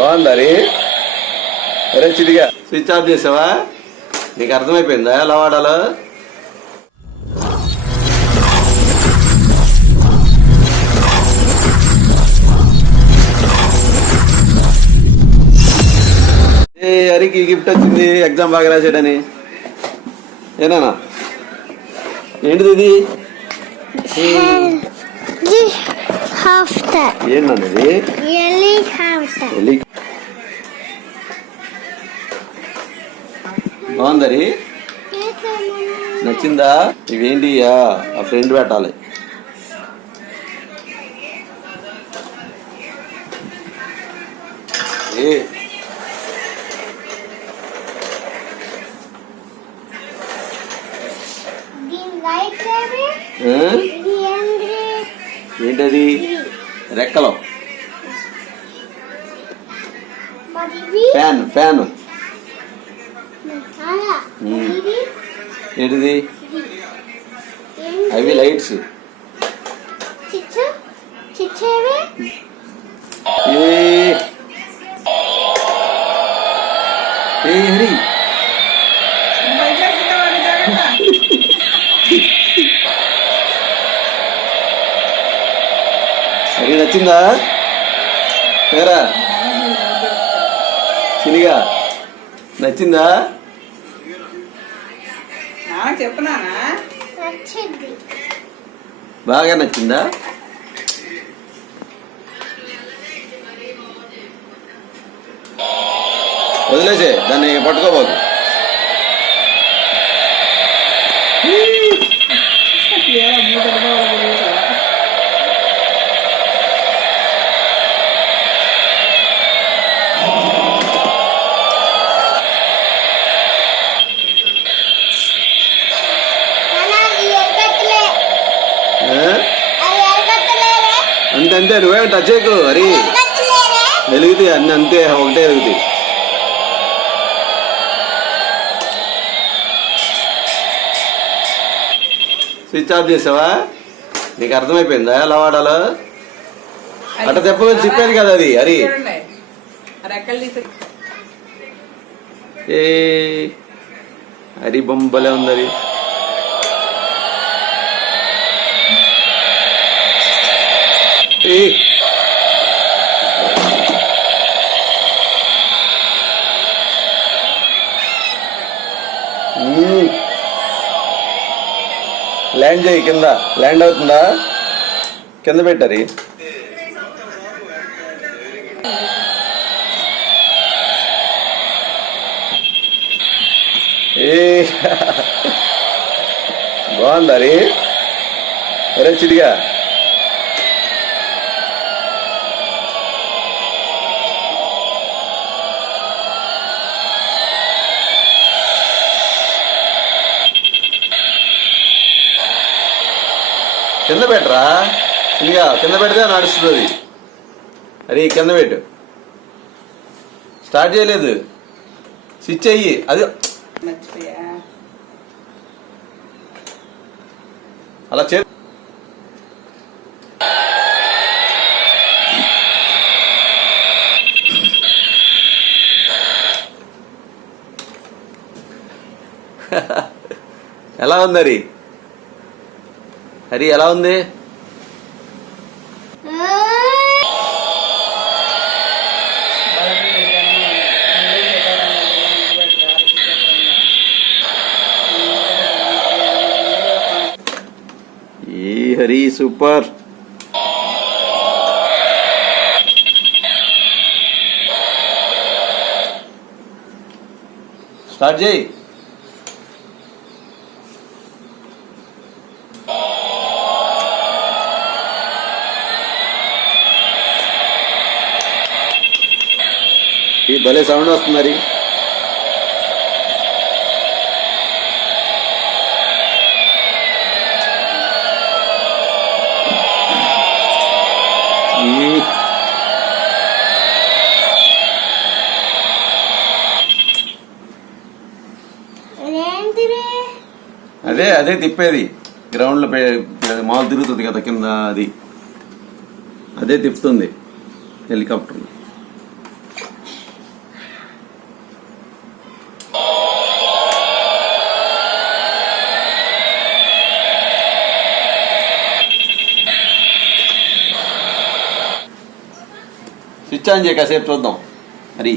బాగుందా రే అరే చిదిగా. Switch off చేసావా? నీకు అర్థమైపోయిందా ఎలా వాడాలో ఏ హరికి గిఫ్ట్ వచ్చింది ఎగ్జామ్ బాగా రాశాడని. ఏనానా ఏంటిది ఇది? Helicopter. ఏంటన్నా ఇది? Helicopter. ఎలి బాగుందరి? నచ్చిందా? ఇవేంటి ఆ ఫ్రెండ్ పెట్టాలి. ఏ? ఏంటది? రెక్కలో? Fan fan? ఏంటిది? అవి లైట్స్? ఏ. హరి? హరి నచ్చిందా? పేరా? చినిగా నచ్చిందా? చెప్పునానా నచ్చింది. బాగా నచ్చిందా? వదిలేసే దాన్ని పట్టుకోబోకు నాన్న, ఈ ఎరగట్లే. ఏ? అది ఎరగట్లేరే. అంతే నువ్వేం టచ్ చేయకు హరి ఎరగట్లేరే. వెలుగుతాయి అన్ని అంతే ఒకటే వెలుగుతాయి. స్విచ్ ఆఫ్ చేసావా? నీకు అర్థమైపోయిందా ఎలా వాడాలో అట్ట తెప్పగా చెప్పాను కదా అది తీసి ఏ హరి బొంబలే ఉంది ఏ. ల్యాండ్ చేయి కింద. ల్యాండ్ అవుతుందా? కింద పెట్టారు. ఏ. బాగుందా రే? అరే చిడిగా కింద పెట్టరా? చిన్నగా కింద పెడితే నడుస్తుంది. అది కింద పెట్టు. స్టార్ట్ చేయలేదు. స్విచ్ అయ్యి అది అలా చే ఎలా ఉంది హరి ఎలా ఉంది? ఈ హరి సూపర్. స్టార్ట్ చేయి. భలే సౌండ్ వస్తుంది? అదే అదే తిప్పేది. గ్రౌండ్లో పె- మామూలు తిరుగుతుంది కదా కింద అది. అదే తిప్పుతుంది హెలికాప్టర్ స్విచ్ ఆన్ చేయ కాసేపు చూద్దాం. మరి